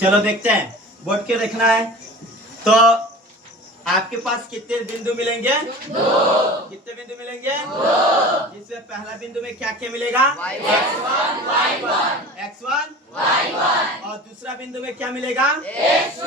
चलो देखते हैं, बोर्ड के देखना है। तो आपके पास कितने बिंदु मिलेंगे? दो। कितने बिंदु मिलेंगे? दो। जिसमें पहला बिंदु में क्या क्या मिलेगा? x1 y1 x1 y1 और दूसरा बिंदु में क्या मिलेगा? x2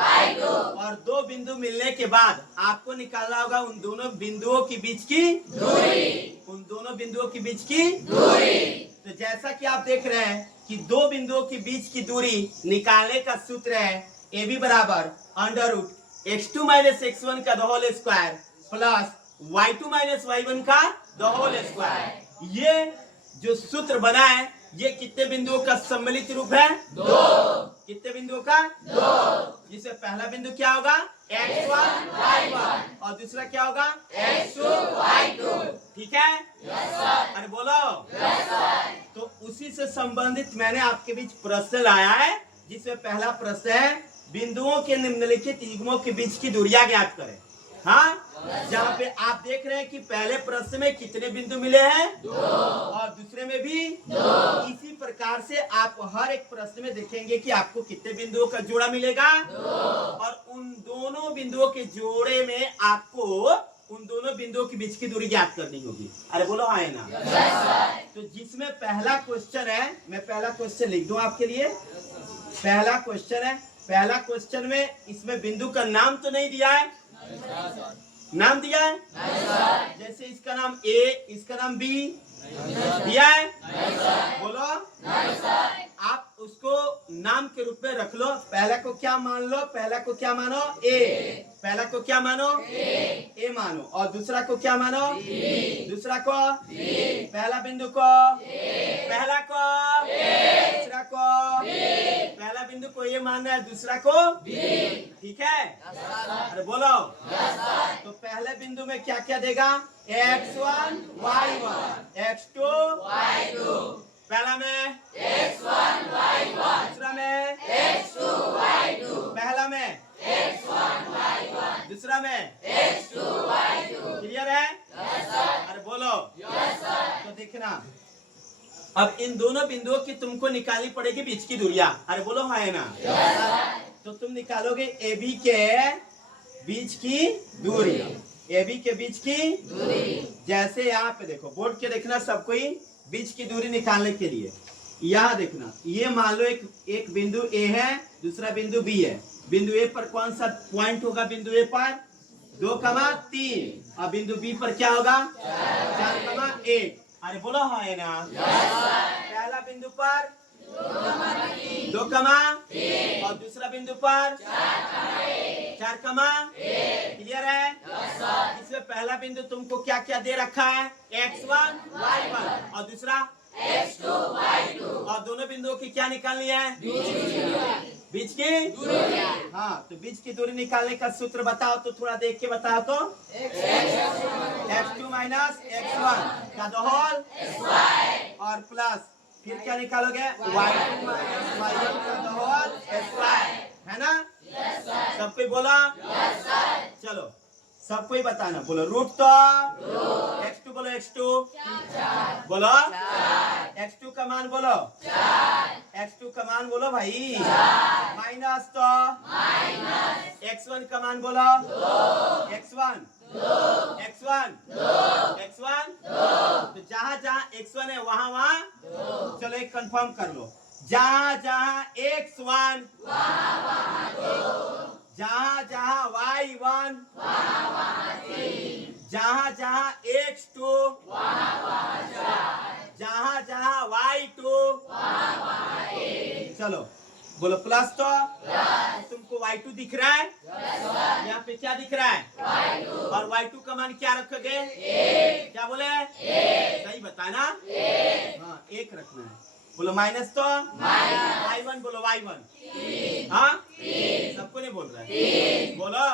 y2 और दो बिंदु मिलने के बाद आपको निकालना होगा उन दोनों बिंदुओं के बीच की दूरी। उन दोनों बिंदुओं के बीच की दूरी। तो जैसा कि आप देख रहे हैं कि दो बिंदुओं के बीच की दूरी निकालने का सूत्र है AB बराबर under root x2 minus x1 का the whole square plus y2 minus y1 का द होल स्क्वायर। ये जो सूत्र बना है ये कितने बिंदुओं का सम्मिलित रूप है? दो। कितने बिंदुओं का? दो। जिसमें पहला बिंदु क्या होगा? x1 y1 और दूसरा क्या होगा? x2 y2। ठीक है? Yes sir. अरे बोलो। Yes sir. तो उसी से संबंधित मैंने आपके बीच प्रश्न लाया है, जिसमें पहला प्रश्न है बिंदुओं के निम्नलिखित युग्मों के बीच की दूरियां ज्ञात करें। हाँ, जहाँ पे आप देख रहे हैं कि पहले प्रश्न में कितने बिंदु मिले हैं? दो। और दूसरे में भी दो। इसी प्रकार से आप हर एक प्रश्न में देखेंगे कि आपको कितने बिंदुओं का जोड़ा मिलेगा? दो। और उन दोनों बिंदुओं के जोड़े में आपको उन दोनों बिंदुओं के बीच की दूरी ज्ञात करनी होगी। अरे बोलो हाँ है ना? तो जिसमें पहला क्वेश्चन है, मैं पहला क्वेश्चन लिख दूं आपके लिए। पहला क्वेश्चन है, पहला क्वेश्चन में इसमें बिंदु का नाम तो नहीं दिया है? नाम दिया है? जैसे इसका नाम A, इसका नाम B दिया है? बोलो। आप उसको नाम के रूप में रख लो। पहला को क्या मान लो? पहला को क्या मानो? A। पहला को क्या मानो? A मानो। और दूसरा को क्या मानो? B। दूसरा को B। पहला बिंदु को पहला को दूसरा को पहला बिंदु को ये मानना है, दूसरा को B। ठीक है? अरे बोलो। तो पहले बिंदु में क्या क्या देगा? x1 y1 x2 y2। पहला में x1 y1 दूसरा में x2 y2। पहला में x1 y1 दूसरा में x2 y2। क्लियर है? Yes sir. अरे बोलो। Yes sir. तो देखना, अब इन दोनों बिंदुओं की तुमको निकालनी पड़ेगी बीच की दूरियां। अरे बोलो हाँ है ना? Yes sir. तो तुम निकालोगे AB के बीच की दूरी। AB के बीच की दूरी जैसे यहाँ पे देखो, बोर्ड के देखना सब कोई बीच की दूरी निकालने के लिए। यहाँ देखना, ये मान लो एक बिंदु A है, दूसरा बिंदु B है। बिंदु A पर कौन सा पॉइंट होगा? बिंदु A पर 2,3 और बिंदु B पर क्या होगा? 4,1। अरे बोलो हाँ है ना? पहला बिंदु पर 2,3 और दूसरा बिंदु पर 4,1। क्लियर है? इसमें पहला बिंदु तुमको क्या क्या दे रखा है? x1 y1 और दूसरा x2 y2 और दोनों बिंदुओं की क्या निकालनी है? बीच की दूरी। हाँ, तो बीच की दूरी निकालने का सूत्र बताओ तो, थोड़ा देख के बताओ तो। x2 माइनस x1 का द होल स्क्वायर और प्लस फिर क्या निकालोगे? y2 माइनस y1 का द होल स्क्वायर। है ना? सब कोई बोला? चलो सब कोई बताना। बोलो रूट तो x2 बोलो x2 बोलो x2 का मान बोलो x2 का मान बोलो भाई। माइनस तो x1 का मान बोलो x1 तो जहाँ जहाँ x1 है वहाँ वहाँ चलो एक कंफर्म कर लो। जहाँ जहाँ x1 जहाँ जहाँ y1 जहाँ जहाँ x2 जहाँ जहाँ y2 चलो बोलो प्लस तो तुमको y2 दिख रहा है? यहाँ पे क्या दिख रहा है? और y2 का मान क्या रखोगे? क्या बोले? सही बताना। हाँ, 1 रखना है। बोलो माइनस तो y1 बोलो y1। हाँ, सबको नहीं बोल रहा है। बोलो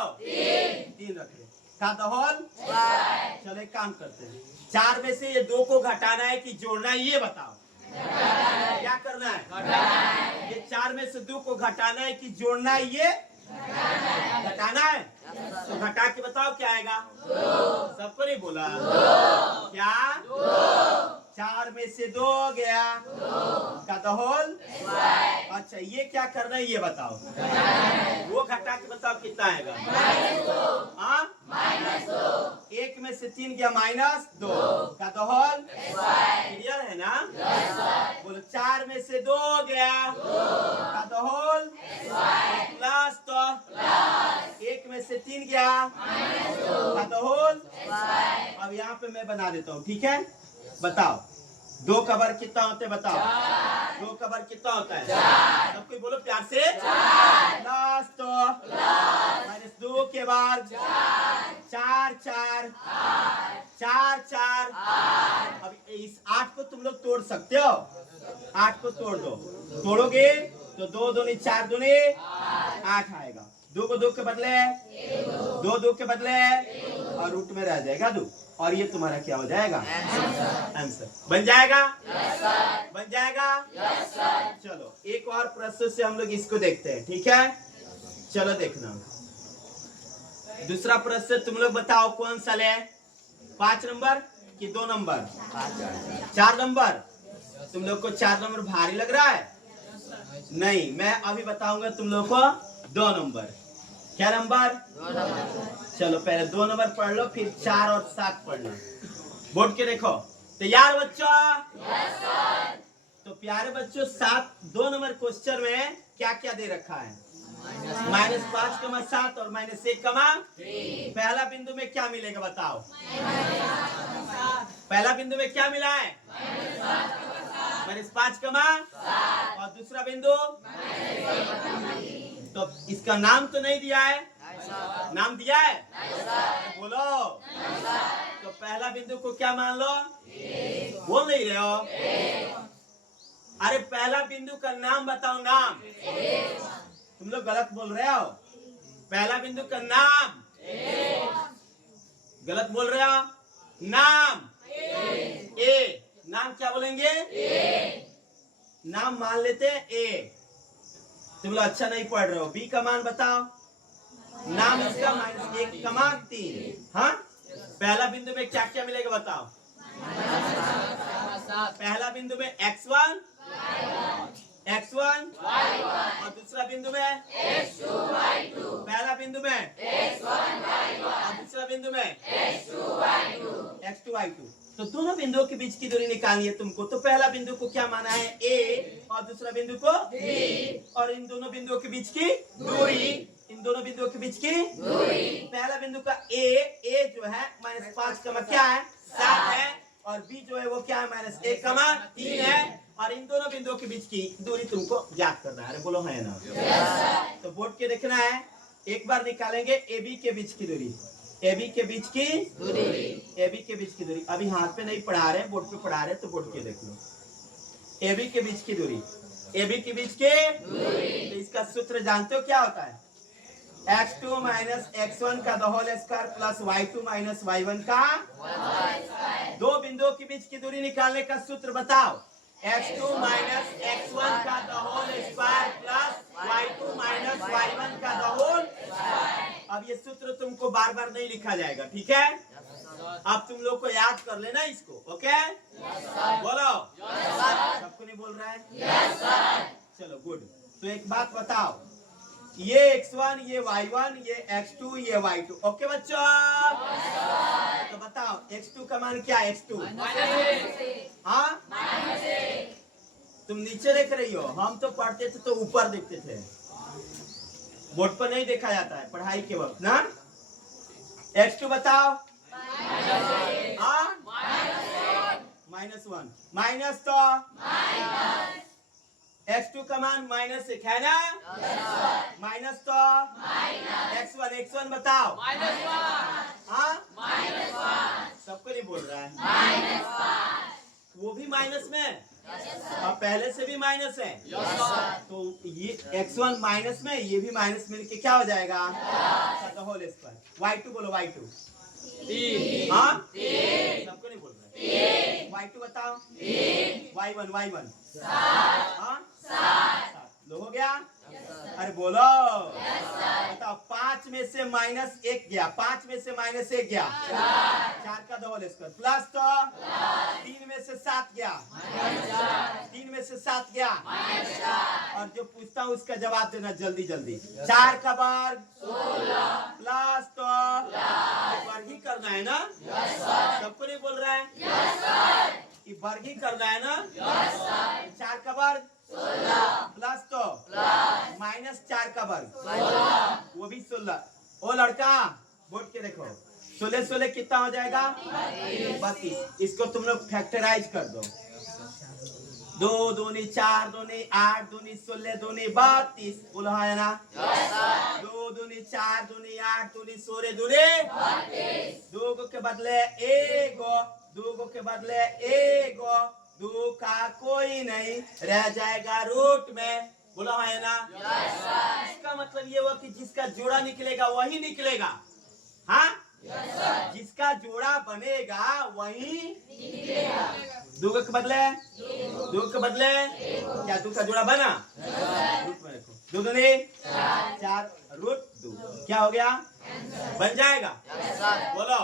3 रख ले का द होल। चलो एक काम करते हैं, 4 में से ये 2 को घटाना है कि जोड़ना है, ये बताओ। क्या करना है? ये 4 में से 2 को घटाना है कि जोड़ना है, ये घटाना है। तो घटा के बताओ क्या आएगा? सबको नहीं बोला? क्या? 4 में से 2 गया का द होल अच्छा ये क्या कर रहे हैं ये बताओ, वो घटा के बताओ कितना आएगा। हाँ एक में से 3 गया -2 का तो होल क्लियर है ना। बोलो 4 में से 2 गया का तो होल प्लस, तो 1 में से 3 गया का तो होल। अब यहाँ पे मैं बना देता हूँ, ठीक है। बताओ 2 का वर्ग कितना होता है बताओ, 2 का वर्ग कितना होता है, सब कोई बोलो प्यार से, प्लस तो -2 के बाद 4 4 4 4। अब इस 8 को तुम लोग तोड़ सकते हो, 8 को तोड़ दो, तोड़ोगे तो 2 दूनी 4 दूनी 8 आएगा। 2 को 2 के बदले 2 2 के बदले और रूट में रह जाएगा 2, और ये तुम्हारा क्या हो जाएगा, आंसर बन जाएगा। बन जाएगा। चलो एक और प्रश्न से हम लोग इसको देखते हैं, ठीक है। चलो देखना दूसरा प्रश्न, तुम लोग बताओ कौन सा ले, 5 नंबर कि 2 नंबर, 4 नंबर। तुम लोग को 4 नंबर भारी लग रहा है, नहीं मैं अभी बताऊंगा तुम लोग को 2 नंबर। क्या नंबर, 2 नंबर। चलो पहले 2 नंबर पढ़ लो, फिर 4 और 7 पढ़ना। बोर्ड के देखो तैयार बच्चों। तो प्यारे बच्चों 2 नंबर क्वेश्चन में क्या क्या दे रखा है, -5,7 और -1,3। पहला बिंदु में क्या मिलेगा बताओ, पहला बिंदु में क्या मिला है, -5,7। और दूसरा बिंदु, तो इसका नाम तो नहीं दिया है, नाम दिया है, बोलो। तो पहला बिंदु को क्या मान लो, बोल नहीं रहे हो। अरे पहला बिंदु का नाम बताओ, नाम। तुम लोग गलत बोल रहे हो, पहला बिंदु का नाम गलत बोल रहे हो। नाम ए, नाम क्या बोलेंगे, नाम मान लेते हैं ए। तुम लोग अच्छा नहीं पढ़ रहे हो। बी का मान बताओ, नाम इसका -1,3। हाँ पहला बिंदु में क्या क्या मिलेगा बताओ, पहला बिंदु में x1 और दूसरा बिंदु में x2 y2। पहला बिंदु में x1 y1 और दूसरा बिंदु में x2 y2। तो दोनों बिंदुओं के बीच की दूरी निकालनी है तुमको। तो पहला बिंदु को क्या माना है a और दूसरा बिंदु को b, और इन दोनों बिंदुओं के बीच की दूरी, इन दोनों बिंदुओं के बीच की दूरी। पहला बिंदु का a जो है -5, क्या है 7 है, और b जो है वो क्या है -1,3 है, और इन दोनों बिंदुओं के बीच की दूरी तुमको ज्ञात करना है। अरे बोलो है ना। तो बोर्ड के देखना है, एक बार निकालेंगे AB के बीच की दूरी, AB के बीच की दूरी, AB के बीच की दूरी। अभी हाथ पे नहीं पढ़ा रहे, बोर्ड पे पढ़ा रहे, तो बोर्ड के देख लो। AB के बीच की दूरी, AB के बीच की दूरी। तो इसका सूत्र जानते हो क्या होता है, x2 - x1 का whole square plus y2 - y1 का दो बिंदुओं के बीच की दूरी निकालने का सूत्र बताओ, x2 - x1 का whole square plus y2 - y1 का होल। अब ये सूत्र तुमको बार बार नहीं लिखा जाएगा, ठीक है। अब तुम लोग को याद कर लेना इसको, ओके। बोलो सबको नहीं बोल रहा है, चलो गुड। तो एक बात बताओ, ये x1 ये y1 ये x2 ये y2, ओके बच्चों। तो बताओ x2 का मान क्या है, x2 हाँ तुम नीचे देख रही हो, हम तो पढ़ते थे तो ऊपर देखते थे, बोर्ड पर नहीं देखा जाता है पढ़ाई के वक्त ना। x2 बताओ, हाँ -1 माइनस, तो x2 का मान -1 है ना, माइनस, तो x1 बताओ, हाँ सबको नहीं बोल रहा है, वो भी माइनस में और पहले से भी माइनस है, तो ये x1 माइनस में, ये भी माइनस में के क्या हो जाएगा, होल स्क्वायर। y2 बोलो, y2 हाँ सबको नहीं बोल रहा है, y2 बताओ, y1 हाँ 7 लो हो गया। अरे बोलो बताओ, 5 में से -1 गया, 5 में से -1 गया, 4 का होल स्क्वायर प्लस, तो 3 में से 7 गया, 3 में से 7 गया, और जो पूछता हूँ उसका जवाब देना जल्दी जल्दी। 4 का वर्ग 16 प्लस तो वर्ग ही करना है ना? सबको नहीं बोल रहा है? कि वर्ग ही करना है ना? 4 का वर्ग 16 प्लस तो माइनस 4 का वर्ग वो भी 16। ओ लड़का बोर्ड के देखो 16 16 कितना हो जाएगा? 32। इसको तुम लोग फैक्टराइज कर दो। 2 दूनी 4 दूनी 8 दूनी 16 दूनी 32 बोलो हाँ है ना? 2 दूनी 4 दूनी 8 दूनी 16 दूनी 2 के बदले 1 2 के बदले 1 2 का कोई नहीं रह जाएगा रूट में। बोलो हाँ है ना? इसका मतलब ये हुआ कि जिसका जोड़ा निकलेगा वही निकलेगा। हाँ जिसका जोड़ा बनेगा वही निकलेगा। 2 के बदले 2 के बदले क्या 2 का जोड़ा बना? रूट में रखो 2 दूनी 4 रूट 2 क्या हो गया? बन जाएगा। बोलो